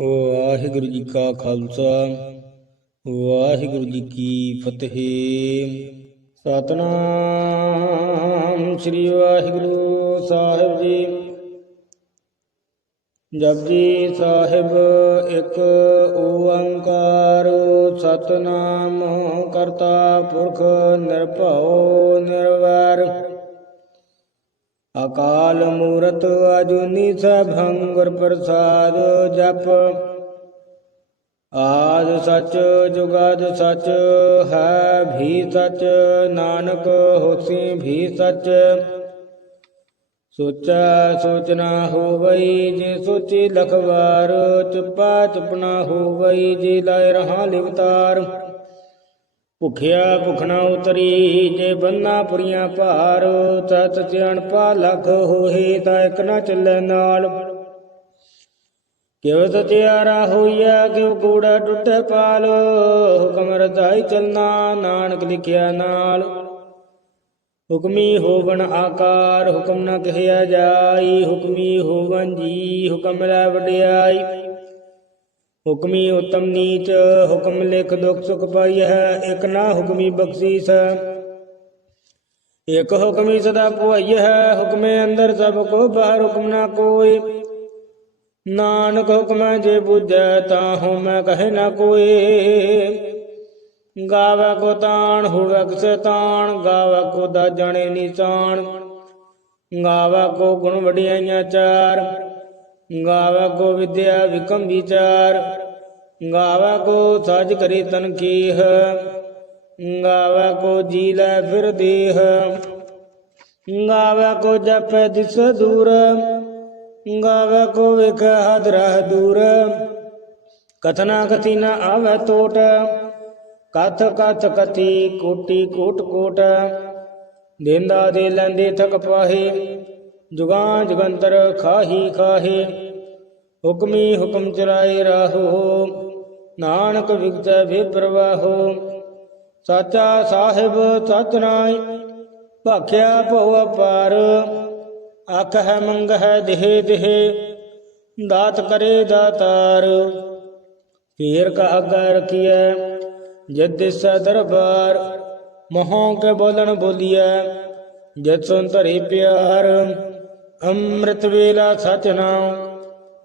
ਵਾਹਿਗੁਰੂ ਜੀ ਕਾ ਖਾਲਸਾ, ਵਾਹਿਗੁਰੂ ਜੀ ਕੀ ਫਤਿਹ। ਸਤਨਾਮ ਸ੍ਰੀ ਵਾਹਿਗੁਰੂ ਸਾਹਿਬ ਜੀ। ਜਪਜੀ ਸਾਹਿਬ, ਇੱਕ ਓੰਕਾਰ, ਸਤਨਾਮ ਕਰਤਾ ਪੁਰਖ ਨਿਰਭਉ ਨਿਰਵੈਰ। ਅਕਾਲ ਮੂਰਤ ਅਜੂਨੀ ਸਭੰ ਗੁਰ ਪ੍ਰਸਾਦ ਜਪ ਆਦ ਸੱਚ ਜੁਗਾਦ ਸੱਚ ਹੈ ਵੀ ਸੱਚ ਨਾਨਕ ਹੋਸੀ ਵੀ ਸੱਚ ਸੋਚਾ ਸੋਚਣਾ ਹੋਵਈ ਜੇ ਸੋਚੀ ਲਖਵਾਰ ਚੁੱਪਾ ਚੁੱਪਣਾ ਹੋਵਈ ਜੇ ਲਾਇ ਰਹਾ ਲਿਵਤਾਰ ਭੁਖਿਆ ਭੁਖਣਾ ਉਤਰੀ, ਜੇ ਬੰਨਾ ਪੁਰੀਆਂ ਭਾਰ, ਤਤ ਸਿਆਣਪਾ ਲਖ ਹੋਏ ਤਾਂ ਇੱਕ ਨਾ ਚੱਲੇ ਨਾਲ। ਕਿਉ ਸਤਿਆਰਾ ਹੋਈਆ ਕਿਉ ਕੂੜਾ ਟੁੱਟੇ ਪਾਲ, ਹੁਕਮ ਰਦਾਈ ਚਲਨਾ ਨਾਨਕ ਲਿਖਿਆ ਨਾਲ। ਹੁਕਮੀ ਹੋਵਨ ਆਕਾਰ, ਹੁਕਮ ਨਾ ਕਹਿਆ ਜਾਈ, ਹੁਕਮੀ ਹੋਵਨ ਜੀ, ਹੁਕਮ ਲੈ ਵਡਿਆਈ। ਹੁਕਮੀ ਉਤਮ ਨੀਚ, ਹੁਕਮ ਲਿਖ ਦੁਖ ਸੁਖ ਪਾਈ ਹੈ ਇਕ ਨਾ ਹੁਕਮੀ ਬਖਸ਼ੀਸ। ਇਕ ਹੁਕਮੀ ਸਦਾ ਪੁਆਈ ਹੈ ਹੁਕਮੇ ਅੰਦਰ ਸਭ ਕੋ ਬਾਹਰ ਹੁਕਮ ਨਾ ਕੋਈ। ਨਾਨਕ ਹੁਕਮੈ ਜੇ ਬੁਝੈ, ਤਾਂ ਹਉ ਮੈਂ ਕਹੇ ਨਾ ਕੋਈ। ਗਾਵੇ ਕੋ ਤਾਣ, ਹੋਵੇ ਕਿਸੇ ਤਾਣ, ਗਾਵੇ ਕੋ ਦਾ ਜਾਣੇ ਨਿਸ਼ਾਨ। ਗਾਵੇ ਕੋ ਗੁਣ ਵਡਿਆਈਆਂ ਚਾਰ। ਗਾਵੇ ਕੋ ਵਿਦਿਆ ਵਿਕਮ ਵਿਚਾਰ ਗਾਵੇ ਕੋ ਸਾਜ ਕਰੇ ਤਨ ਕੀਹ ਗਾਵੇ ਕੋ ਜੀ ਲੈ ਫਿਰ ਦੇਹ, ਗਾਵੇ ਕੋ ਜਪੈ ਦਿਸ ਦੂਰ, ਗਾਵੇ ਕੋ ਵੇਖ ਹਦ ਰਹਿ ਦੂਰ। ਕਥਨਾ ਕਥੀ ਨ ਆਵੇ ਟੋਟ ਕਥ ਕਥ ਕਥੀ ਕੋਟੀ ਕੋਟ ਕੋਟ। ਦੇਂਦਾ ਦੇ ਲੈਂਦੇ ਥਕ ਪਾਹੇ ਜੁਗਾਂ ਜੁਗੰਤਰ ਖਾਹੀ ਖਾਹੇ, ਹੁਕਮੀ ਹੁਕਮ ਚਲਾਏ ਰਾਹੋ, ਨਾਨਕ ਵਿਗਤੈ ਬੇਪਰਵਾਹੋ ਸਾਚਾ ਸਾਹਿਬ ਸਤਨਾਈ ਭਾਖਿਆ ਭਉ ਅਪਾਰ ਅੱਖ ਹੈ ਮੰਗ ਹੈ ਦੇਹ ਦੇਹ, ਦਾਤ ਕਰੇ ਦਾਤਾਰ। ਫੇਰ ਕਾ ਅੱਗਾ ਰਖੀਐ ਜਦ ਦਿਸੈ ਦਰਬਾਰ, ਮਹੋਂ ਕੇ ਬੋਲਣ ਬੋਲੀਐ ਜਦ ਸੁਨ ਧਰੇ ਪਿਆਰ। ਅੰਮ੍ਰਿਤ ਵੇਲਾ ਸਚ ਨਾਮ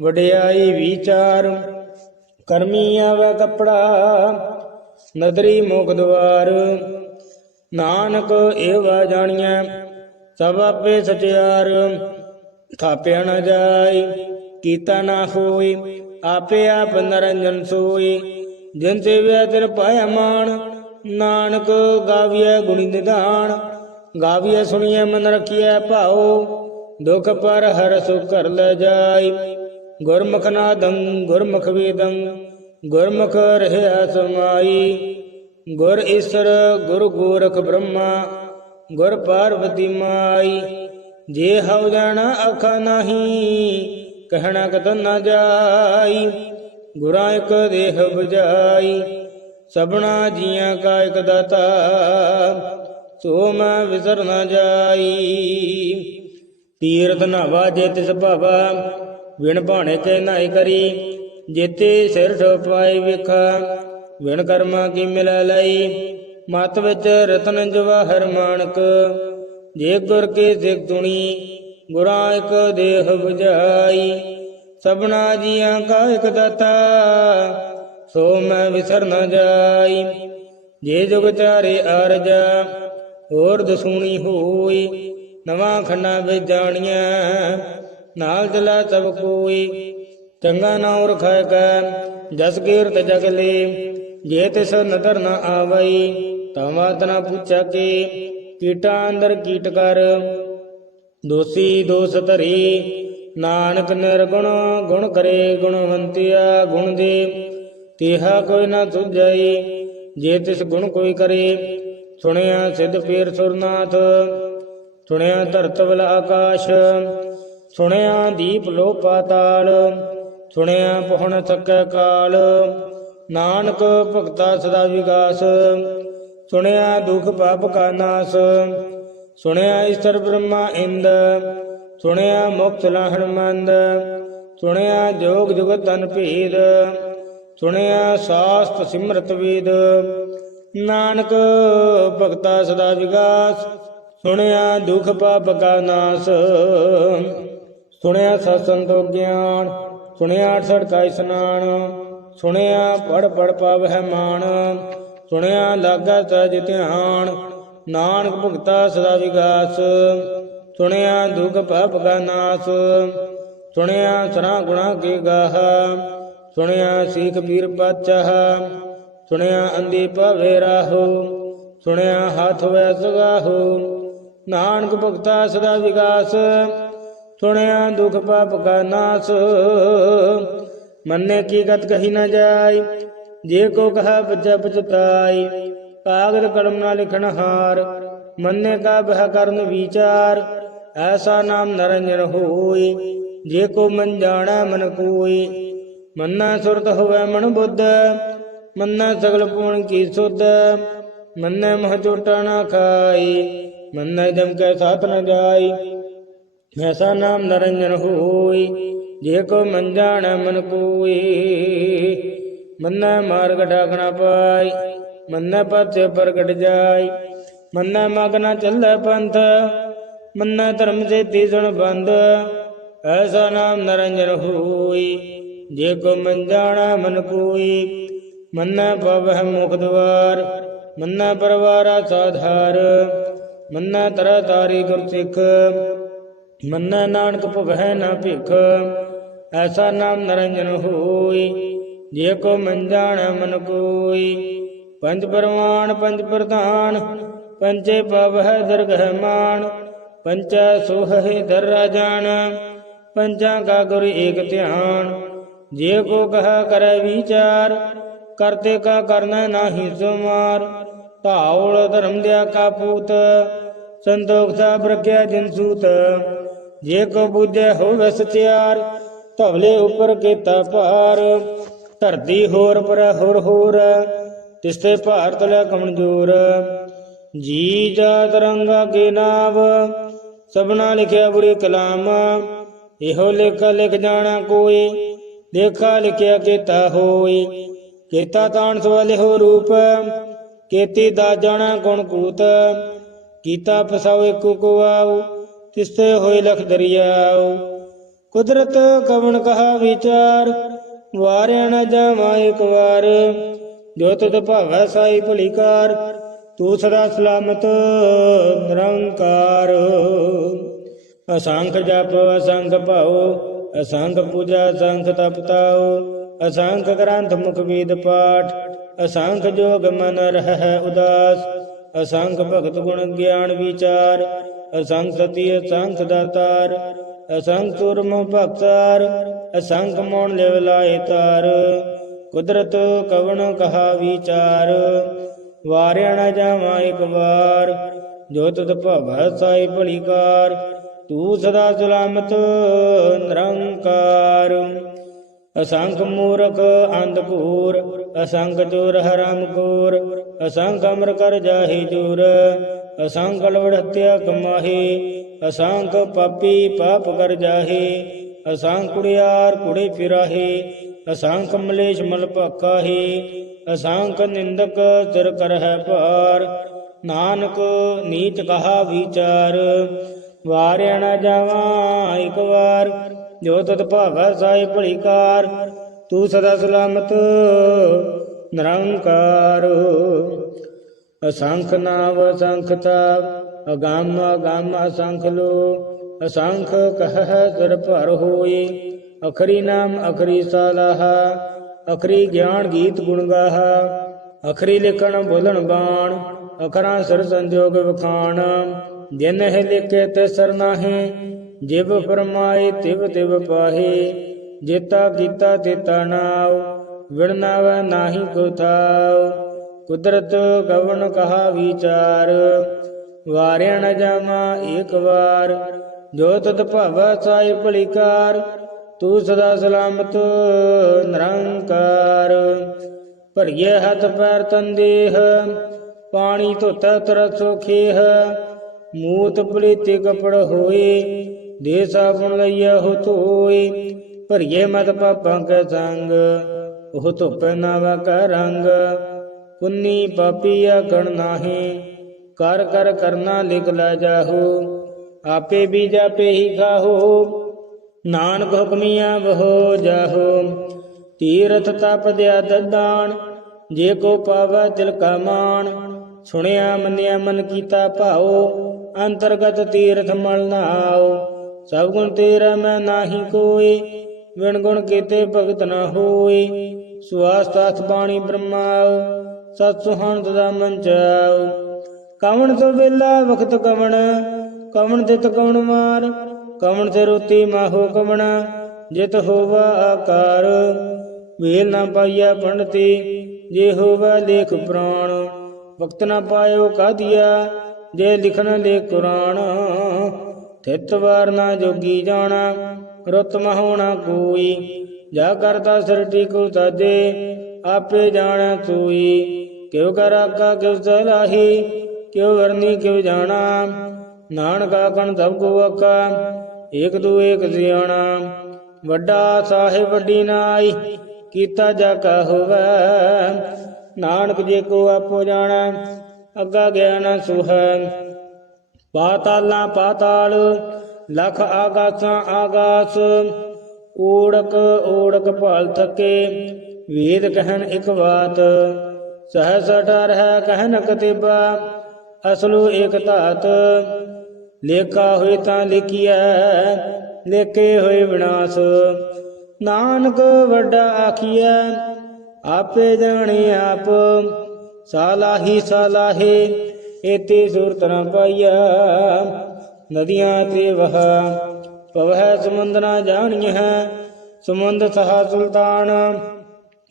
ਵਡਿਆਈ ਵਿਚਾਰ, ਕਰਮੀ ਆਵੇ ਕਪੜਾ, ਨਦਰੀ ਮੁਖ ਦਵਾਰ। ਨਾਨਕ ਏਵਾ ਜਾਣੀਐ, ਸਭ ਆਪੇ ਸਚਿਆਰ। ਥਾਪਿਆ ਨਾ ਜਾਈ ਕੀਤਾ ਨਾ ਹੋਈ ਆਪੇ ਆਪ ਨਰੰਜਨ ਸੋਈ ਜਿਨ ਸੇਵਿਆ ਤਿਨ ਪਾਇਆ ਮਾਨ ਨਾਨਕ ਗਾਵੀਐ ਗੁਣੀ ਨਿਧਾਨ। ਗਾਵੀਐ ਸੁਣੀਐ ਮਨ ਰਖੀਐ ਭਾਉ। ਦੁਖ ਪਰ ਹਰ ਸੁਖ ਕਰ ਲੈ ਜਾਈ। ਗੁਰਮੁਖ ਨਾਦੰ, ਗੁਰਮੁਖ ਵੇਦੰ, ਗੁਰਮੁਖ ਰਹਿਆ ਸਮਾਈ ਗੁਰ ਈਸਰ, ਗੁਰ ਗੋਰਖ ਬ੍ਰਹਮਾ, ਗੁਰ ਪਾਰਵਤੀ ਮਾਈ। ਜੇ ਹਉ ਜਾਣਾ ਅਖਾ ਨਹੀਂ, ਕਹਿਣਾ ਕਤਨ ਨਾ ਜਾਈ। ਗੁਰਾਂ ਇਕ ਦੇਹ 부ਜਾਈ ਸਭਨਾ ਜੀਆਂ ਕਾ ਇਕ ਦਾਤਾ। ਸੋ ਮੈਂ ਵਿਸਰ ਨਾ ਜਾਈ। ਤੀਰਥ ਨਵਾ ਜੇ ਤਿਸ ਭਾਵਾ ਵਿਣ ਭਾਣੇ ਕੇ ਨਾਇ ਕਰੀ, ਜੇਤੇ ਸਿਰ ਠੋਪਾਈ ਵਿਖਾ, ਵਿਣ ਕਰਮਾ ਕੀ ਮਿਲ ਲਈ, ਮਤ ਵਿੱਚ ਰਤਨ ਜਵਾਹਰ ਮਾਨਕ, ਜੇ ਗੁਰ ਕੀ ਸਿੱਖ ਤੁਣੀ ਗੁਰਾਂ ਇਕ ਦੇਹ 부ਜਾਈ ਸਭਨਾ ਜੀਆਂ ਕਾ ਇਕ ਦਾਤਾ, ਸੋ ਮੈਂ ਵਿਸਰ ਨ ਜਾਈ, ਜੇ ਜੁਗ ਚਾਰੇ ਅਰਜ ਹੋਰ ਦਸੂਣੀ ਹੋਈ ਨਵਾਂ ਖੰਡਾ ਵਿੱਚ ਜਾਣੀਆਂ ਨਾਲ ਚਲਾ ਸਭ ਕੋਈ, ਚੰਗਾ ਨਾਮ ਰਖਾਇ ਕੈ। ਜਸ ਕੀਰਤ ਜਗ ਲੇ, ਜੇ ਤਿਸ ਨਦਰ ਨ ਆਵਈ ਤਵਾਤ ਨ ਪੁੱਛਾ ਕੇ, ਕੀਟਾਂ ਅੰਦਰ ਕੀਟ ਕਰ। ਦੋਸੀ ਦੋਸ ਧਰੀ, ਨਾਨਕ ਨਿਰਗੁਣ ਗੁਣ ਕਰੇ ਗੁਣਵੰਤਿਆ ਗੁਣ ਦੇ। ਤੇਹਾ ਕੋਈ ਨਾ ਸੁਝਈ, ਜੇ ਤਿਸ ਗੁਣ ਕੋਈ ਕਰੇ ਸੁਣਿਆ ਸਿਧ ਪੀਰ ਸੁਰਨਾਥ। ਸੁਣਿਆ ਧਰਤ ਵਲ ਆਕਾਸ਼, ਸੁਣਿਆ ਦੀਪ ਲੋ ਪਾਤਾਲ ਸੁਣਿਆ ਪਹੁਣ ਸਕੈ ਕਾਲ। ਨਾਨਕ ਭਗਤਾ ਸਦਾ ਵਿਗਾਸ, ਸੁਣਿਆ ਦੁਖ ਪਾਪ ਕਾ ਨਾਸ। ਸੁਣਿਆ ਈਸ਼ਰ ਬ੍ਰਹਮਾ ਇੰਦ, ਸੁਣਿਆ ਮੁਕਤ ਲਾਹਣ ਮੰਦ। ਸੁਣਿਆ ਜੋਗ ਜੁਗਤ ਤਨ ਭੀਦ ਸੁਣਿਆ ਸਾਸਤ ਸਿਮਰਤ ਵੇਦ। ਨਾਨਕ ਭਗਤਾ ਸਦਾ ਵਿਗਾਸ ਸੁਣਿਆ ਦੁਖ ਪਾਪ ਕਾ ਨਾਸ। ਸੁਣਿਆ ਸਤਸੰਗ ਸੰਤੋ ਗਿਆਨ, ਸੁਣਿਆ ਅਠਸਠ ਕਾ ਇਸਨਾਨ। ਸੁਣਿਆ ਪੜ ਪੜ ਪਾਵਹਿ ਮਾਨ। ਸੁਣਿਆ ਲਾਗਾ ਸਜ ਧਿਆਨ, ਨਾਨਕ ਭੁਗਤਾ ਸਦਾ ਵਿਗਾਸ। ਸੁਣਿਆ ਦੁਖ ਪਾਪ ਕਾ ਨਾਸ। ਸੁਣਿਆ ਸਰਾ ਗੁਣਾ ਕੇ ਗਾਹ। ਸੁਣਿਆ ਸੀਖ ਪੀਰ ਪਾਚਾਹ। ਸੁਣਿਆ ਅੰਦੀ ਭਵੇ ਰਾਹੋ। ਸੁਣਿਆ ਹੱਥ ਵੈ ਸੁਗਾਹੋ। ਨਾਨਕ ਭਗਤਾ ਸਦਾ ਵਿਗਾਸ, ਸੁਣਿਆ ਦੁਖ ਪਾਪ ਕਾ ਨਾਸ। ਮੰਨੇ ਕੀ ਗਤ ਕਹੀ ਨਾ ਜਾਈ, ਜੇ ਕੋ ਕਹਾ ਬੱਚਾ ਪਛਤਾਈ। ਕਾਗਦ ਕਲਮ ਨਾ ਲਿਖਣ ਹਾਰ, ਮੰਨੇ ਕਾ ਬਹ ਕਰਨ ਵਿਚਾਰ। ਐਸਾ ਨਾਮ ਨਰੰਜਨ ਹੋਈ, ਜੇ ਕੋ ਮਨ ਜਾਣਾ ਮਨ ਕੋਈ। ਮੰਨਾ ਸੁਰਤ ਹੋਵੇ ਮਨ ਬੁੱਧ, ਮੰਨਾ ਸਗਲ ਪੂਣ ਕੀ ਸੁਧ। ਮੰਨੇ ਮਹ ਚੋਟਾ ਨਾ ਖਾਈ ਮੰਨਾ ਜਮ ਕੈ ਸਾਥ ਨ ਜਾਈ। ਐਸਾ ਨਾਮ ਨਰੰਜਨ ਹੋਈ, ਜੇ ਕੋ ਮਨ ਜਾਣੈ ਮਨ ਕੋਈ। ਮੰਨਾ ਮਾਰਗ ਢਾਕਣਾ ਪਾਈ, ਮੰਨਾ ਪਤਿ ਪ੍ਰਗਟ ਜਾਈ। ਮੰਨਾ ਮਗਨਾ ਨ ਪੰਥ, ਮੰਨਾ ਧਰਮ ਸੇ ਤੀਸਣ ਬੰਦ। ਐਸਾ ਨਾਮ ਨਰੰਜਨ ਹੋਈ, ਜੇ ਕੋ ਮਨ ਜਾਣਾ ਮਨ ਕੋਈ। ਮੰਨਾ ਪਵਹਿ ਮੁਖ ਦਵਾਰ, ਮੰਨਾ ਪਰਵਾਰਾ ਸਾਧਾਰ ਮੰਨਾ ਤਰ ਤਾਰੀ ਗੁਰ ਸਿੱਖ, ਮੰਨਾ ਨਾਨਕ ਭਵਹਿ ਨਾ ਭਿਖ। ਐਸਾ ਨਾਮ ਨਰੰਜਨ ਹੋਈ, ਜੇ ਕੋ ਮਨ ਜਾਣੈ ਮਨ ਕੋਈ। ਪੰਜ ਪਰਮਾਨ ਪੰਜ ਪ੍ਰਧਾਨ ਪੰਚੇ ਪਵਹਿ ਦਰਗਹਿ ਮਾਨ। ਪੰਚਾ ਸੋਹਹਿ ਦਰ ਰਾਜਾਨ ਪੰਚਾਂ ਕਾ ਗੁਰ ਏਕ ਧਿਆਨ। ਜੇ ਕੋ ਕਹਾ ਕਰੈ ਵਿਚਾਰ, ਕਰਤੇ ਕਾ ਕਰਨਾ ਨਾਹੀ ਸੁਮਾਰ। ਧਾਉਲ ਧਰਮ ਦਿਆ ਕਾ ਸੰਤੋਖ ਸਾ ਪ੍ਰਗਿਆ ਜਿਨ ਸੂਤ। ਜੇ ਕੋ ਬੁਝੈ ਹੋਵੇ ਸਚਿਆਰ, ਧਵਲੇ ਉਪਰ ਕੀਤਾ ਭਾਰ। ਧਰਤੀ ਹੋਰ ਪਰ ਹੋਰ ਹੋਰ, ਤਿਸਤੇ ਭਾਰਤ ਲੈ ਕਮਜ਼ੋਰ। ਜੀ ਜਾਤ ਰੰਗਾ ਕੇ ਨਾਮ ਸਭਨਾ ਲਿਖਿਆ ਬੁਰੀ ਕਲਾਮ। ਇਹੋ ਲੇਖਾ ਲਿਖ ਜਾਣਾ ਕੋਈ, ਲੇਖਾ ਲਿਖਿਆ ਕੀਤਾ ਹੋਈ ਕੀਤਾ ਤਾਣ ਸਵਾਲੇ ਹੋ ਰੂਪ। ਕੀਤੀ ਦਾ ਜਾਣਾ ਗੁਣ ਕੂਤ ਕੀਤਾ ਪਸਾਉ ਇੱਕੋ ਕੋ ਆਉ, ਤਿਸਤੇ ਹੋਏ ਲਖ ਦਰਿਆਉ। ਕੁਦਰਤ ਕਵਣ ਕਹਾ ਵਿਚਾਰ, ਵਾਰਿਆ ਨ ਜਾਵਾ ਇੱਕ ਵਾਰ। ਜੋ ਤੁਧ ਭਾਵੈ ਸਾਈ ਭਲੀਕਾਰ, ਤੂੰ ਸਦਾ ਸਲਾਮਤ, ਨਿਰੰਕਾਰ। ਅਸੰਖ ਜਪ, ਅਸੰਖ ਭਾਉ, ਅਸੰਖ ਪੂਜਾ, ਅਸੰਖ ਤਪਤਾਉ, ਅਸੰਖ ਗ੍ਰੰਥ ਮੁਖ ਵੇਦ ਪਾਠ। ਅਸੰਖ ਜੋਗ ਮਨ ਰਹਿ ਉਦਾਸ, ਅਸੰਖ ਭਗਤ ਗੁਣ ਗਿਆਨ ਵਿਚਾਰ, ਅਸੰਖ ਸਤੀ, ਅਸੰਖ ਦਾਤਾਰ, ਅਸੰਖ ਤੁਰਮ ਭਗਤਾਰ, ਅਸੰਖ ਮੋਣ ਲਿਵ ਲਾਏ ਤਾਰ, ਕੁਦਰਤ ਕਵਣ ਕਹਾ ਵਿਚਾਰ, ਵਾਰਿਆ ਨ ਜਾਵਾਂ ਇੱਕ ਵਾਰ, ਜੋ ਤਤ ਭਵੈ ਸਾਈ ਭਲੀਕਾਰ, ਤੂੰ ਸਦਾ ਸਲਾਮਤ ਨਿਰੰਕਾਰ। ਅਸੰਖ ਮੂਰਖ ਅੰਧਕੂਰ ਅਸੰਖ ਚੋਰ ਹਰਾਮ ਕੋਰ ਅਸੰਖ ਅਮਰ ਕਰ ਜਾਹੀ ਜੂਰ ਅਸੰਖ ਲਵੜ ਹੱਤਿਆ ਕਮਾਹੀ ਅਸੰਖ ਪਾਪੀ ਪਾਪ ਕਰ ਜਾਹੀ ਅਸੰਖ ਕੁੜਿਆਰ ਕੁੜੇ ਫਿਰਾਹੀ ਅਸੰਖ ਮਲੇਸ਼ ਮਲ ਭਕਾਹੀ ਅਸੰਖ ਨਿੰਦਕ ਸਿਰ ਕਰਹਿ ਭਾਰ, ਨਾਨਕ ਨੀਚ ਕਹਾ ਵਿਚਾਰ, ਵਾਰਿਆ ਨ ਜਾਵਾਂ ਇੱਕ ਵਾਰ, ਜੋ ਤਤ ਭਾਵੈ ਸਾਈ ਭਲੀਕਾਰ ਤੂੰ ਸਦਾ ਸਲਾਮਤ, ਨਿਰੰਕਾਰ। ਅਸੰਖ ਨਾਵ ਅਸੰਖ ਤਾਪ, ਅਗੰਮ ਅਗੰਮ ਅਸੰਖ ਲੋ। ਅਸੰਖ ਕਹ ਸਿਰ ਭਰ ਹੋਈ ਅਖਰੀ ਨਾਮ ਅਖਰੀ ਸਾਲਾਹ। ਅਖਰੀ ਗਿਆਨ ਗੀਤ ਗੁਣ ਗਾਹ। ਅਖਰੀ ਲਿਖਣ ਬੋਲਣ ਬਾਣ, ਅਖਰਾਂ ਸਿਰ ਸੰਜੋਗ ਵਖਾਣ। ਜਿਨ ਹੈ ਲਿਖੇ ਤੇ ਸਰ ਨਾਹੀ, ਜਿਵ ਫਰਮਾਏ ਤਿਵ ਤਿਵ ਪਾਹੇ। ਜੇਤਾ ਕੀਤਾ ਤੇਤਾ ਨਾਉ ਵਿਣਨਾਵ ਨਾਹੀ ਕੋ ਥਾਉ। ਕੁਦਰਤ ਗਵਨ ਕਹਾ ਵਿਚਾਰ, ਵਾਰਿਆ ਨ ਜਾਮਾ ਏਕ ਵਾਰ। ਜੋ ਤਤ ਭਾਵੈ ਸਾਈ ਭਲੀਕਾਰ, ਤੂੰ ਸਦਾ ਸਲਾਮਤ ਨਿਰੰਕਾਰ। ਭਰੀਏ ਹੱਥ ਪੈਰ ਤਨ ਦੇਹ ਪਾਣੀ ਧੋਤਾ ਤਰ ਸੋਖੇਹ ਮੂਤ ਪਲੀਤੇ ਕਪੜ ਹੋਏ ਦੇ ਸਾਬਣ ਲਈਆ ਹੋ ਧੋਏ। ਭਰੀਏ ਮਤ ਪਾਪਾਂ ਕੈ ਸੰਗ, ਉਹ ਧੁੱਪੇ ਨਾ ਵਕੈ ਰੰਗ। ਪੁੰਨੀ ਪਾਪੀ ਆਗਣ ਨਾਹੀ, ਕਰ ਕਰ ਕਰਨਾ ਲਿਖ ਲੈ ਜਾਹੋ। ਆਪੇ ਵੀ ਜਾਪੇ ਖਾਹੋ, ਨਾਨਕ ਹੁਕਮੀਆਂ ਬਹੋ ਜਾਹੋ। ਤੀਰਥ ਤਪ ਦਿਆ ਦਦਾਨ, ਜੇ ਕੋ ਪਾਵੈ ਤਿਲ ਕਾ ਮਾਨ ਸੁਣਿਆ ਮੰਨਿਆ ਮਨ ਕੀਤਾ ਭਾਉ, ਅੰਤਰਗਤ ਤੀਰਥ ਮਲ ਨਾਉ। ਸਭ ਗੁਣ ਤੇਰਾ ਮੈਂ ਨਾਹੀ ਕੋਈ ਵਿਣ ਗੁਣ ਕੀਤੇ ਭਗਤ ਨਾ ਹੋਈ ਸੁਆਸ ਬਾਣੀ ਬ੍ਰਹਮਾਉ ਸਤ ਸੁਹਾਣ ਦਾ ਮੰਚਾਉ ਕਵਣ ਤੋਂ ਵੇਲਾ ਵਖਤ ਕਵਣ ਕਵਣ ਤਿਤ ਕਵਣ ਮਾਰ, ਕਵਣ ਤੇ ਰੋਤੀ ਮਾਹੋ ਕਵਣਾ, ਜਿਤ ਹੋਵਾ ਆਕਾਰ। ਵੇਲ ਨਾ ਪਾਈਆ ਪੰਡਤੀ, ਜੇ ਹੋਵਾ ਲੇਖ ਪ੍ਰਾਣ। ਵਕਤ ਨਾ ਪਾਇਓ ਕਾਦੀਆ, ਜੇ ਲਿਖਣ ਲੈ ਕੁਰਾਨ। ਥਿਤ ਵਾਰ ਨਾ ਜੋਗੀ ਜਾਣਾ ਰੁੱਤ ਮਹੋਣਾ ਕੋਈ, ਜਾ ਕਰਤਾ ਸਿਰਟੀ ਕੋ ਸਾਜੇ, ਆਪੇ ਜਾਣਾ ਤੂਈ ਕਿਉ ਕਰ ਆਗਾ ਕਿਉ ਸਲਾਹੀ ਕਿਉ ਵਰਨੀ ਕਿਉ ਜਾਣਾ। ਨਾਨਕਾ ਕਣ ਸਭ ਕੋ ਆਕਾ ਏਕ ਦੂ ਏਕ ਸਿਆਣਾ। ਵੱਡਾ ਸਾਹਿਬ ਵੱਡੀ ਨਾਈ, ਕੀਤਾ ਜਾ ਕਾ ਹੋਵੇ। ਨਾਨਕ ਜੇ ਕੋ ਆਪੋ ਜਾਣਾ, ਅੱਗਾ ਗਿਆਨ ਸੁਹੈ। ਪਾਤਾਲਾਂ ਪਾਤਾਲ ਲਖ ਆਗਾਸਾਂ ਆਗਾਸ ਓੜਕ ਓੜਕ ਭਾਲ ਥਕੇ, ਵੇਦ ਕਹਿਣ ਇਕ ਬਾਤ ਸਹਸ ਹੈ ਕਹਿਨ ਕਤਿਬਾ ਅਸਲੂ ਏਕ ਧਾਤ, ਲੇਖਾ ਹੋਏ ਤਾਂ ਲਿਖਿਆ ਲੇਖੇ ਹੋਏ ਵਿਨਾਸ਼, ਨਾਨਕ ਵੱਡਾ ਆਖੀਐ, ਆਪੇ ਜਾਣੇ ਆਪ, ਸਾਲਾਹੀ ਸਾਲਾਹੇ, ਏਤੀ ਸੁਰਤ ਨ ਪਾਈਆ ਨਦੀਆਂ ਤੇ ਵਹ। ਪਵਹਿ ਸਮੁੰਦ ਨਾ ਜਾਣੀਐ, ਸਮੁੰਦ ਸਹਾ ਸੁਲਤਾਨ।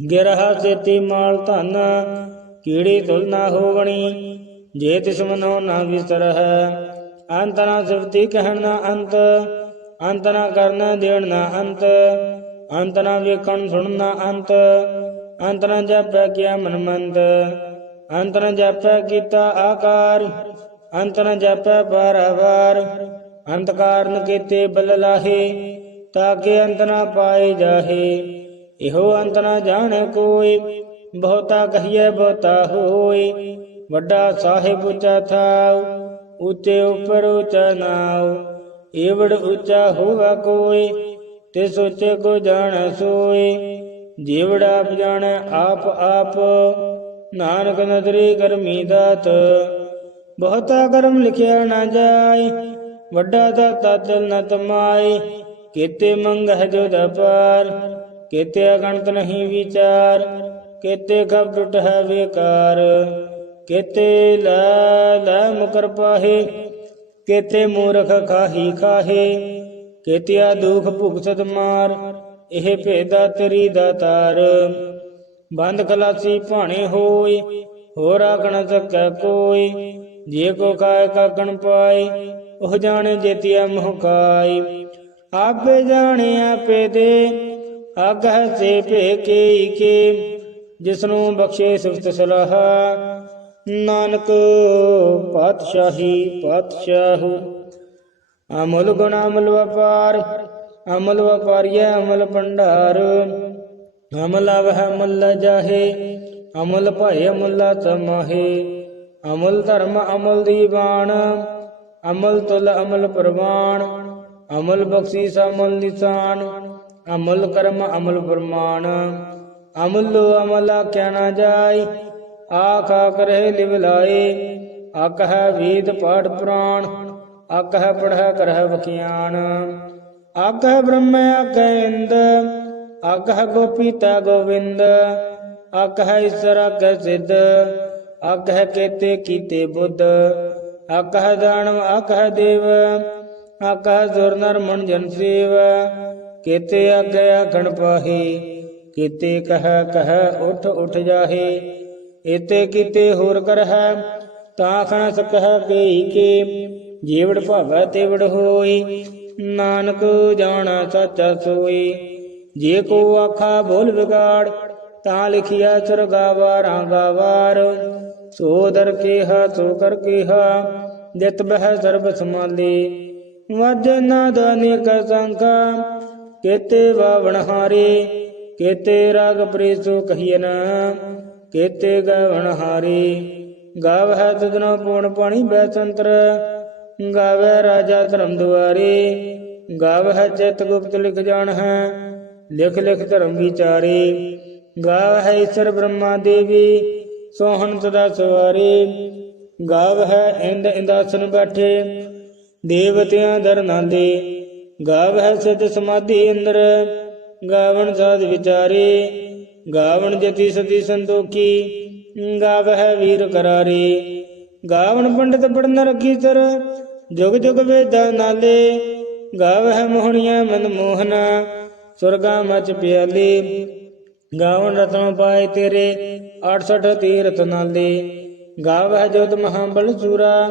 ਗਿਰਹ ਸੇਤੀ ਮਾਲ ਧਨ, ਕੀੜੀ ਤੁਲ ਨਾ ਹੋਵਣੀ, ਜੇ ਤਿਸ ਮਨੋ ਨਾ ਵਿਸਰਹਿ। ਅੰਤ ਨਾ ਸਿਫਤੀ ਕਹਿਣ ਨਾ ਅੰਤ ਅੰਤ ਨਾ ਕਰਨ ਦੇਣ ਨਾ ਅੰਤ ਅੰਤ ਨਾ ਵੇਖਣ ਸੁਣਨ ਨਾ ਅੰਤ ਅੰਤ ਨਾ ਜਪੈ ਕਿਆ ਮਨ ਅੰਤ ਨ ਜਪੈ ਕੀਤਾ ਆਕਾਰ। ਅੰਤ ਨ ਜਪੈ ਪਰਵਾਰ ਅੰਤ ਕਾਰਨ ਕੀਤੇ ਬਲ ਲਾਹੇ ਤਾਕੇ ਅੰਤ ਨ ਪਾਏ ਜਾਹੇ। ਇਹੋ ਅੰਤ ਨ ਜਾਣੇ ਕੋਈ, ਬਹੁਤਾ ਕਹੀਏ ਬਹੁਤਾ ਹੋਈ ਵੱਡਾ ਸਾਹਿਬ ਉੱਚਾ ਥਾਉ, ਉੱਚੇ ਉੱਪਰ ਉੱਚਾ ਨਾਉ। ਏਵੜ ਉੱਚਾ ਹੋਵਾ ਕੋਈ, ਤੇ ਸੋਚੇ ਕੋ ਜਾਣ ਸੋਏ। ਜੀਵੜ ਆਪ ਜਾਣੈ, ਆਪ ਆਪ। ਨਾਨਕ ਨਦਰੀ ਕਰਮੀ ਦਾਤ ਬਹੁਤਾ ਕਰਮ ਲਿਖਿਆ ਨਾ ਜਾਏ ਵੱਡਾ ਦਾਤਾ ਤਿਲ ਨ ਤਮਾਏ ਕੀਤੇ ਮੰਗ ਹੈ ਜੋ ਦਪਾਰ ਕੀਤੇ ਅਗਣਤ ਨਹੀਂ ਵਿਚਾਰ, ਕੀਤੇ ਖਬ ਟੁੱਟ ਹੈ ਵੇਕਾਰ। ਕੀਤੇ ਲੈ ਲੈ ਮੁਕਰ ਪਾਹੇ, ਕੀਤੇ ਮੂਰਖ ਖਾਹੀ ਖਾਹੇ, ਕੀਤਿਆ ਦੁਖ ਭੁਗਤਤ ਮਾਰ, ਇਹ ਭੇਦਾ ਤੇਰੀ ਦਾਤਾਰ ਬੰਦ ਕਲਾਸੀ ਭਾਣੇ ਹੋਏ ਹੋਰ ਆਗਣ ਸਕੈ ਕੋਈ, ਜੇ ਕੋ ਕਾਇ ਕਾਗਣ ਪਾਈ, ਉਹ ਜਾਣੇ ਜੇਤੀਆ ਮੋਹ ਕਾਈ ਆਪੇ ਜਾਣੇ ਆਪੇ ਦੇ ਆਗਹ ਸੇ ਭੇ ਕੇ ਜਿਸਨੂੰ ਬਖਸ਼ੇ ਸੁਖਤ ਸਲਾਹ। ਨਾਨਕ ਪਾਤਸ਼ਾਹੀ ਪਾਤਸ਼ਾਹ, ਅਮਲ ਗੁਣ ਅਮਲ ਵਪਾਰ, ਅਮਲ ਵਪਾਰੀਐ ਅਮਲ ਭੰਡਾਰ। ਅਮਲ ਅਵਹਿ ਅਮਲ ਜਾਹੇ ਅਮਲ ਭਏ ਮੁੱਲਾ ਤਮਾਹੇ। ਅਮਲ ਧਰਮ ਅਮਲ ਦੀਵਾਨ ਅਮਲ ਤੁਲ ਅਮਲ ਪ੍ਰਵਾਨ ਅਮਲ ਬਖਸ਼ੀਸ ਅਮਲ ਨਿਸ਼ਾਨ। ਅਮਲ ਕਰਮ ਅਮਲ ਪ੍ਰਮਾਣ। ਅਮਲ ਅਮਲਾ ਕਿਆ ਨਾ ਜਾਏ। ਆਖਾ ਕਰੇ ਲਿਵ ਲਾਏ। ਹੈ ਵੇਦ ਪਾਠ ਪੁਰਾਣ। ਹੈ ਪੜ੍ਹੈ ਕਰਹਿ ਵਖਿਆਨ ਆਕਹਿ ਬ੍ਰਹਮ ਅਕ ਇੰਦ ਆਕਹਿ ਗੋਪੀਤਾ ਗੋਵਿੰਦ। ਅਕ ਹੈ ਈਸ਼ਰ ਆਕਹਿ ਸਿੱਧ ਆਕਹਿ ਕੇਤੇ ਕੀਤੇ ਬੁੱਧ। ਅਕ ਹੈ ਦਾਨਵ ਆਕਹਿ ਦੇਵ ਅਕ ਹੈ ਸੁਰ ਨਰ ਮਨ ਜਨ ਸੇਵ। ਕੇਤੇ ਆਗਿ ਆਖਣ ਪਾਹੀ, ਕੀਤੇ ਕਹਿ ਕਹਿ ਉਠ ਉਠ ਜਾਹੇ। ਇਤੇ ਕੀਤੇ ਹੋਰ ਕਰਹਿ, ਤਾਂ ਖਣ ਸਕਹਿ ਕੇਈ ਕੇ। ਜੀਵੜ ਭਾਵੈ ਤੇਵੜ ਹੋਈ, ਨਾਨਕ ਜਾਣਾ ਸੱਚਾ ਸੋਈ। ਜੇ ਕੋ ਆਖਾ ਬੋਲ ਵਿਗਾੜ ਤਾਂ ਲਿਖਿਆ ਸਰਗਾਵਾਰਾਂ ਗਾਵਾਰ। ਸੋ ਦਰ ਕੀਹਾ, ਸੋ ਕਰ ਕੀਹਾ ਜਿਤ ਬਹਿ ਸਰਬ ਸਮਾਲੇ। ਵਜ ਨਾ ਦਾਨੇ ਸੰਖਾ, ਕੇਤੇ ਬਾਵਣ ਹਾਰੇ। ਕੇਤੇ ਰਾਗ ਪ੍ਰੀਸੋ ਕਹੀਏ ਕੇਤੇ ਗਵਣ ਹਾਰੇ। ਗਾਵ ਹੈ ਤਦਨੋ ਪੂਣ ਪਾਣੀ ਬੈਸੰਤਰ ਗਾਵੇ ਰਾਜਾ ਧਰਮ ਦੁਆਰੇ। ਗਾਵ ਹੈ ਚਿਤ ਗੁਪਤ ਲਿਖ ਜਾਣ ਹੈ ਲਿਖ ਲਿਖ ਧਰਮ ਵਿਚਾਰੇ। ਗਾਵ ਹੈ ਈਸ਼ਰ ਬ੍ਰਹਮਾ ਦੇਵੀ, ਸੋਹਣ ਸਦਾ ਸਵਾਰੇ। ਗਾਵ ਹੈ ਇੰਦ ਇੰਦਾਸਨ ਬੈਠੇ, ਦੇਵਤਿਆਂ ਦਰ ਨਾਂਦੇ। ਗਾਵ ਹੈ ਸਿਧ ਸਮਾਧੀ ਅੰਦਰ, ਗਾਵਣ ਸਾਧ ਵਿਚਾਰੇ। ਗਾਵਣ ਜਤੀ ਸਤੀ ਸੰਤੋਖੀ ਗਾਵ ਹੈ ਵੀਰ ਕਰਾਰੇ। ਗਾਵਣ ਪੰਡਤ ਪੜਨ ਰਖੀ ਸਰ, ਜੁਗ ਜੁਗ ਵੇਦਾਂ ਨਾਲੇ। ਗਾਵ ਹੈ ਮੋਹਣੀਆਂ ਮਨ ਮੋਹਨਾ, ਸੁਰਗਾ ਮਚ ਪਿਆਲੇ। ਗਾਵਨ ਰਤਨ ਪਾਏ ਤੇਰੇ 68 ਤੀਰਥ ਨਾਲੇ। ਗਾਵ ਹੈ ਜੋਤ ਮਹਾਬਲ ਸੂਰਾ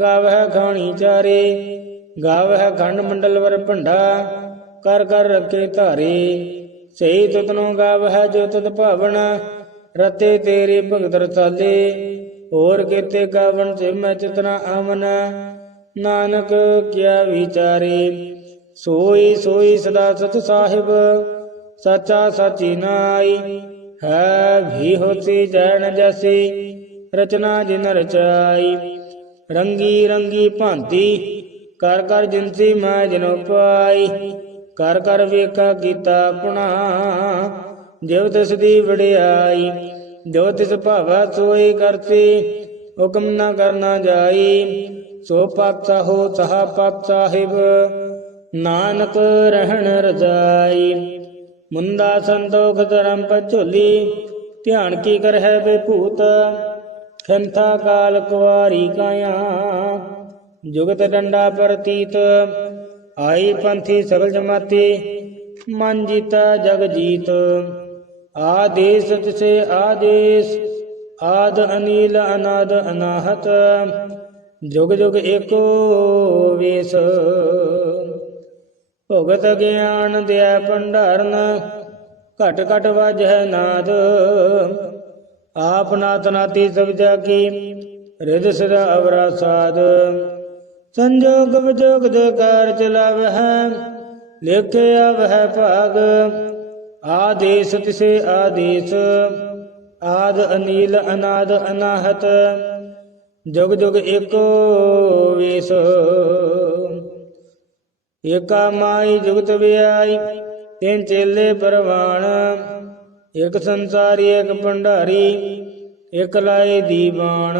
ਗਾਵ ਹੈ ਖਾਣੀ ਚਾਰੇ। ਗਾਵ ਖੰਡ ਮੰਡਲ ਵਰ ਭੰਡਾ, ਕਰ ਕਰ ਰੱਖੇ ਧਾਰੇ। ਸਹੀ ਤੁਤਨੋ ਗਾਵ ਹੈ ਜੋ ਤੁਤ ਭਾਵਨ, ਰਤੇ ਤੇਰੇ ਭਗਤ ਰਸਾਲੇ। ਹੋਰ ਕੀਤੇ ਗਾਵਨ ਤੇ ਮੈਂ ਚਿਤਨਾ ਆਮਨ ਨਾਨਕ ਕਿਆ ਵਿਚਾਰੇ। ਸੋਈ ਸੋਈ ਸਦਾ ਸਤ ਸਾਹਿਬ ਸਚਾ ਸਚੀ ਨਾਈ, ਹੈ ਵੀ ਹੋਸੀ ਜੈਨ ਜੈਸੀ, ਰਚਨਾ ਜਿਨ ਰਚਾਈ। ਰੰਗੀ ਰੰਗੀ ਭਾਂਤੀ, ਕਰ ਕਰ ਜਿਨਸੀ ਮੈਂ ਜਿਨੋ ਪਾਈ ਕਰ ਕਰ ਵੇਖਾ ਕੀਤਾ ਪੁਣਾ ਜਿਵ ਤਿਸ ਦੀ ਵਡਿਆਈ। ਜੋ ਤਿਸ ਭਾਵਾ ਸੋਈ ਕਰਤੀ ਹੁਕਮ ਨਾ ਕਰਨਾ ਜਾਈ। ਸੋ ਪਾਪ ਚਾਹੋ ਸਹਾ ਪਾਪ ਸਾਹਿਬ ਨਾਨਕ ਰਹਿਣ ਰਜਾਈ। ਮੁੰਦਾ ਸੰਤੋਖ ਧਰਮ ਪਝੋਲੀ, ਧਿਆਨ ਕੀ ਕਰ ਹੈ ਬੇਭੂਤ ਖੰਥਾ ਕਾਲ ਕੁਵਾਰੀ ਕਾਇਆ, ਜੁਗਤ ਡੰਡਾ ਪ੍ਰਤੀਤ। ਆਈ ਪੰਥੀ ਸਗਲ ਜਮਾਤੀ, ਮਨ ਜੀਤਾ ਜਗ ਜੀਤ। ਆਦੇਸ ਤਿਸੇ ਆਦੇਸ, ਆਦ ਅਨੀਲ ਅਨਾਦ ਅਨਾਹਤ। ਜੁਗ ਜੁਗ ਏਕੋ ਵੇਸ। ਭਗਤ ਗਿਆਨ ਦਿਆ ਭੰਡਾਰਨ, ਘਟ ਘਟ ਵਜਹਿ ਨਾਦ। ਆਪ ਨਾਥ ਨਾਤੀ ਸਭ ਜਾਕੀ ਰਿਦ ਸਦਾ ਅਵਰਾ ਸਾਦ। ਸੰਜੋਗ ਵਿਜੋਗ ਦੇ ਕਾਰ ਚਲਾਵਹਿ ਲਿਖਿਆ ਵਹਿ ਭਾਗ। ਆਦੇਸ ਤਿਸੇ ਆਦੇਸ, ਆਦ ਅਨੀਲ ਅਨਾਦ ਅਨਾਹਤ। ਜੁਗ ਜੁਗ ਏਕੋ ਵੇਸ। ਏਕਾ ਮਾਈ ਜੁਗਤ ਵਿਆਈ, ਤਿੰਨ ਚੇਲੇ ਪਰਵਾਣ। ਇਕ ਸੰਸਾਰੀ, ਇਕ ਭੰਡਾਰੀ, ਇਕ ਲਾਏ ਦੀਵਾਨ।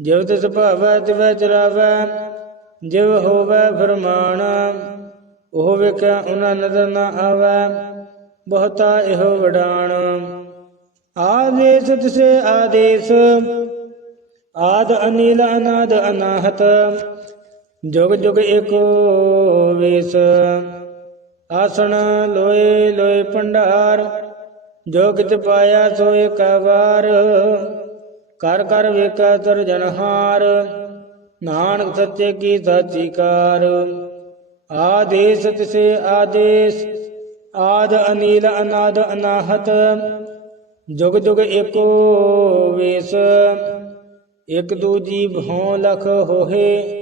ਜਿਵ ਤਿਸ ਭਾਵੈ, ਤਿਵੈ ਚਲਾਵੈ ਜਿਵ ਹੋਵੈ ਫਰਮਾਨ। ਉਹ ਵੇਖਿਆ ਉਹਨਾਂ ਨਦਰ ਨਾ ਆਵੈ, ਬਹੁਤਾ ਇਹੋ ਵਡਾਣ ਆਦੇਸ ਤਿਸੇ ਆਦੇਸ, ਆਦ ਅਨੀਲ, ਅਨਾਦ ਅਨਾਹਤ। ਜੁਗ ਜੁਗ ਏਕੋ ਵੇਸ। ਆਸਣ ਲੋਏ ਲੋਏ ਭੰਡਾਰ, ਜੋ ਕਿਤ ਪਾਇਆ ਸੋ ਏਕ ਕਰ ਕਰ ਵੇਖਾ ਤਰ ਜਨਹਾਰ ਨਾਨਕ ਸੱਚੇ ਕੀ ਸਾਚੀ ਕਾਰ। ਆਦੇਸ ਤਿਸੇ ਆਦੇਸ, ਆਦ ਅਨੀਲ ਅਨਾਦ ਅਨਾਹਤ। ਜੁਗ ਜੁਗ ਏਕੋ ਵੇਸ, ਇਕ ਦੂਜੀ ਭਉ ਲਖ ਹੋਏ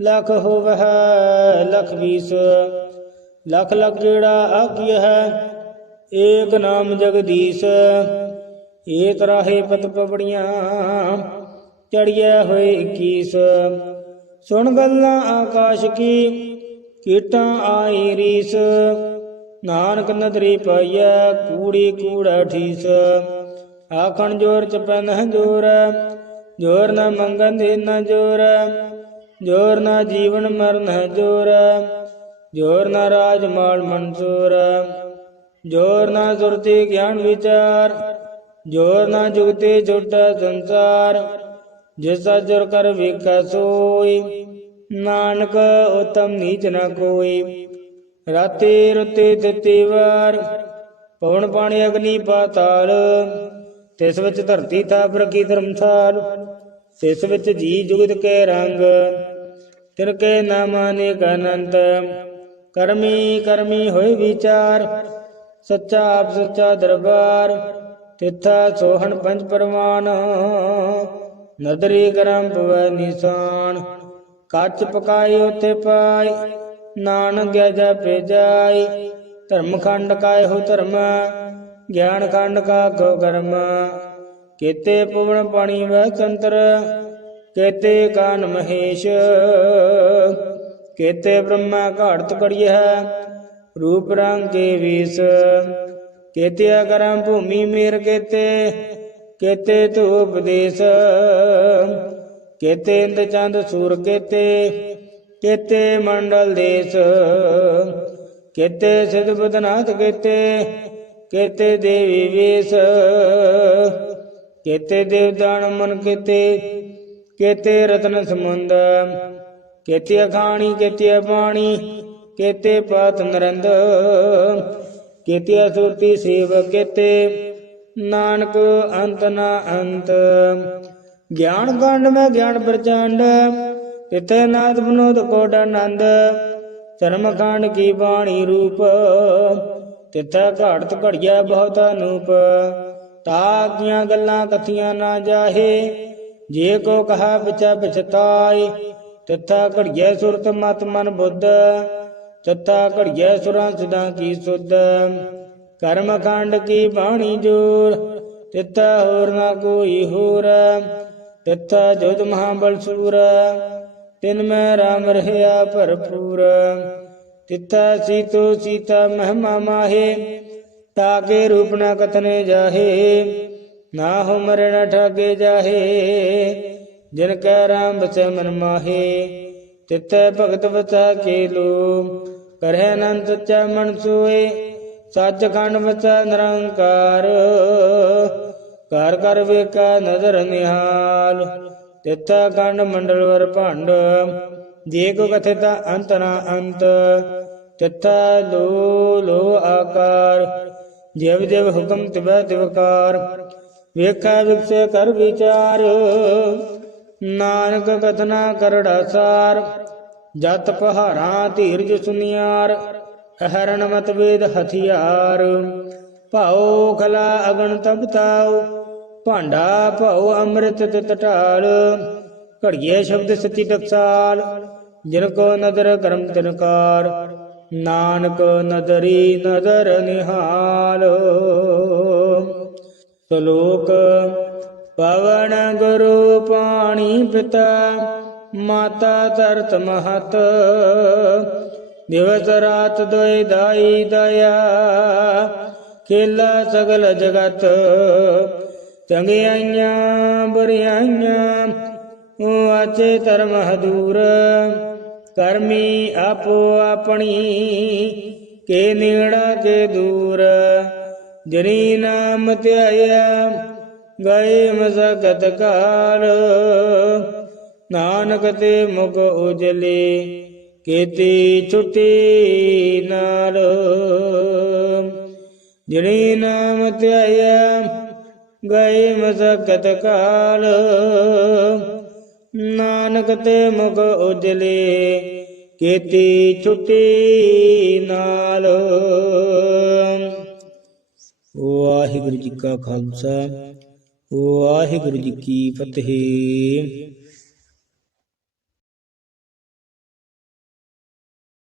ਲਖ ਹੋਵਹਿ, ਲਖ ਵੀਸ ਲਖ ਲਖ ਜਿਹੜਾ ਆਗਿਆ ਹੈ, ਏਕ ਨਾਮ ਜਗਦੀਸ਼। ਏਕ ਰਾਹੇ ਪਤ ਪਵੜੀਆਂ ਚੜਿਆ ਹੋਏ 21 ਸੁਣ ਗੱਲਾਂ ਆਕਾਸ਼ ਕੀ, ਕੀਟਾਂ ਆਈ ਰੀਸ। ਨਾਨਕ ਨਦਰੀ ਪਾਈਐ, ਕੂੜੀ ਕੂੜਾ ਠੀਸ। ਆਖਣ ਜੋਰ ਚ ਪੈਨ ਜੋਰ ਜੋਰ ਨਾ ਮੰਗਨ ਦੇ ਨਾ ਜੋਰ। ਜੋਰ ਨਾ ਜੀਵਨ ਮਰਨ ਹੈ ਜੋਰ ਨਾ ਰਾਜ ਮਾਲ ਮਨਸੂਰ, ਜੋਰ ਨਾ ਸੁਰਤੀ ਗਿਆਨ ਵਿਚਾਰ, ਜੋਰ ਨਾ ਜੁਗਤੇ ਛੋਟਾ ਸੰਸਾਰ, ਜਿਸਾ ਜੁਰ ਕਰ ਵੇਖਾ ਸੋਈ, ਨਾਨਕ ਉਤਮ ਨੀਚ ਨਾ ਕੋਈ, ਰਾਤੇ ਰੁਤੇ ਦਿੱਤੀ ਵਾਰ, ਪਵਨ ਪਾਣੀ ਅਗਨੀ ਪਾਤਾਲ, ਤਿਸ ਵਿੱਚ ਧਰਤੀ ਤਾਪ ਰਖੀ ਧਰਮਸਾਲ ਸਿਸ ਵਿੱਚ ਜੀ ਜੁਗਤ ਕੇ ਰੰਗ, ਤਿਨ ਕੇ ਨਾਮ ਅਨੇਕ ਅਨੰਤ। ਕਰਮੀ ਕਰਮੀ ਹੋਏ ਵਿਚਾਰ, ਸੱਚਾ ਆਪ ਸੱਚਾ ਦਰਬਾਰ, ਤਿੱਥਾ ਸੋਹਣ ਪੰਜ ਪਰਮਾਨ ਨਦਰੀ ਕਰਮ ਪਵੈ ਨਿਸ਼ਾਨ, ਕੱਚ ਪਕਾਈ ਉਤੇ ਪਾਈ ਨਾਨਕ ਗਿਆ ਜਪੇ ਜਾਈ ਧਰਮ ਖੰਡ ਕਾਇ ਹੋ ਧਰਮ, ਗਿਆਨ ਖੰਡ ਕਾ ਕੋ ਕਰਮ। ਕੀਤੇ ਪਵਨ ਪਾਣੀ ਵੈ ਤੰਤਰ ਕੀਤੇ ਕਾਨ ਮਹੇਸ਼। ਕੀਤੇ ਬ੍ਰਹਮਾ ਘਾੜਤ ਕੜੀਐ, ਰੂਪ ਰੰਗ ਕੇ ਵੀਸ। ਕੀਤੇ ਕਰਮ ਭੂਮੀ ਮੇਰ ਕੀਤੇ ਕੀਤੇ ਤੂ ਉਪਦੇਸ਼। ਕੀਤੇ ਇੰਦ ਚੰਦ ਸੂਰ ਕੀਤੇ ਕੀਤੇ ਮੰਡਲ ਦੇਸ। ਕੀਤੇ ਸਿਧ ਬਦਨਾਥ ਕੀਤੇ ਕੀਤੇ ਦੇਵੀ ਵੇਸ। ਕੀਤੇ ਦੇਵਦਾਨ ਮਨ ਕੀਤੇ ਕੀਤੇ ਰਤਨ ਸਮੁੰਦ ਕੀਤੇ ਅਖਾਣੀ ਕੀਤੇ ਪਾਣੀ, ਕੀਤੇ ਪਾਤ ਨਰੰਦ ਕੀਤੇ ਸੁਰਤੀ ਸੇਵ ਕੀਤੇ, ਨਾਨਕ ਅੰਤ ਨਾ ਅੰਤ। ਗਿਆਨ ਗੰਡ ਮੈਂ ਗਿਆਨ ਪ੍ਰਚੰਡ, ਤਿਥੇ ਨਾਦ ਬਨੋਦ ਕੋਟ ਆਨੰਦ, ਚਰਮ ਖੰਡ ਕੀ ਬਾਣੀ ਰੂਪ, ਤਿਥਾ ਘਾੜਤ ਘੜਿਆ ਬਹੁਤ ਅਨੂਪ। ਤਾਕੀਆਂ ਗੱਲਾਂ ਕਥੀਆਂ ਨਾ ਜਾਹੇ। ਜੇ ਕੋ ਕਹਾ ਵਿਚਾ ਵਿਚਤਾਈ ਤਿਥਾ ਘੜਿਆ ਸੁਰਤ ਮਤ ਮਨ ਬੁੱਧ। ਤਿਥਾ ਘੜਿਆ ਸੁਰਾਂ ਸਿਦਾਂ ਕੀ ਸੁਧ। ਕਰਮ ਖੰਡ ਕੀ ਬਾਣੀ ਜੋਰ, ਤਿਥਾ ਹੋਰ ਨਾ ਕੋਈ ਹੋਰ। ਤਿਥਾ ਜੁਦ ਮਹਾਬਲ ਸੂਰ, ਤਿਨ ਮੈਂ ਰਾਮ ਰਹਿਆ ਭਰਪੂਰ। ਤਿਥਾ ਸੀਤੋ ਸੀਤਾ ਮਹਿਮਾ ਮਾਹੇ ਤਾਕੇ ਰੂਪ ਨਾ ਕਥਨੇ ਜਾਹੇ ਨਾ ਹੋ ਮਰਨ ਠਾਗੇ ਜਾਹੇ ਜਿਨ ਕੈ ਰਾਮ ਬਸੈ ਮਨ ਮਾਹੇ ਤਿਤੈ ਭਗਤ ਵਸਾ ਕੇ ਲੋ ਕਰਹਿ ਅਨੰਤ ਸੱਚਾ ਮਨ ਸੋਏ ਸੱਚ ਖੰਡ ਨਿਰੰਕਾਰ ਕਰ ਕਰ ਵੇਖਾ ਨਜ਼ਰ ਨਿਹਾਲ ਤਿੱਥਾ ਖੰਡ ਮੰਡਲ ਵਰ ਭੰਡ ਜੇ ਕੋ ਕਥਿਤਾ ਅੰਤ ਨਾ ਅੰਤ ਤਿੱਥਾ ਲੋ ਲੋ ਆਕਾਰ ਜਿਵ ਜਿਵ ਹੁਕਮ ਤਿਵੈ ਤਿਵਕਾਰ ਵੇਖਾ ਵਿਖਸੇ ਕਰ ਵਿਚਾਰ। ਨਾਨਕ ਕਥਨਾ ਕਰੜਾ ਸਾਰ, ਜਤ ਪਹਾੜਾਂ ਧੀਰਜ ਸੁਨਿਆਰ, ਅਹਰਣ ਮਤ ਵੇਦ ਹਥਿਆਰ। ਭਾਉ ਖਲਾ ਅਗਨ ਤਪਤਾਉ ਭਾਂਡਾ ਭਾਉ ਅੰਮ੍ਰਿਤ ਤਿਤ ਢਾਲ। ਘੜੀਏ ਸ਼ਬਦ ਸਚੀ ਟਕਸਾਲ, ਜਿਨ ਕੋ ਨਦਰ ਕਰਮ ਤਿਨਕਾਰ ਨਾਨਕ ਨਦਰੀ ਨਦਰ ਨਿਹਾਲ। ਸ਼ਲੋਕ, ਪਵਨ ਗੁਰੂ ਪਾਣੀ ਪਿਤਾ, ਮਾਤਾ ਧਰਤ ਮਹਤ। ਦਿਵਸ ਰਾਤ ਦੋਇ ਦਾਈ ਦਇਆ, ਖੇਲਾ ਸਗਲ ਜਗਤ। ਚੰਗਿਆਈਆਂ ਬੁਰਿਆਈਆਂ ਆਚੇ ਧਰਮ ਹਦੂਰ। ਕਰਮੀ ਆਪੋ ਆਪਣੀ ਕੇ ਨੇੜਾ ਕੇ ਦੂਰ। ਜਨੀ ਨਾਮ ਧਿਆਇਆ, ਗਏ ਮਸਕਤ ਕਾਲ। ਨਾਨਕ ਤੇ ਮੁਖ ਉਜਲੇ, ਕੀਤੀ ਛੁੱਟੀ ਨਾਲ। ਜਣੀ ਨਾਮ ਧਿਆਇਆ, ਗਏ ਮਸਕਤ ਕਾਲ। ਨਾਨਕ ਤੇ ਮੁਖ ਉਜਲੇ, ਕੀਤੀ ਛੁੱਟੀ ਨਾਲ। ਵਾਹਿਗੁਰੂ ਜੀ ਕਾ ਖਾਲਸਾ, ਵਾਹਿਗੁਰੂ ਜੀ ਕੀ ਫਤਿਹ।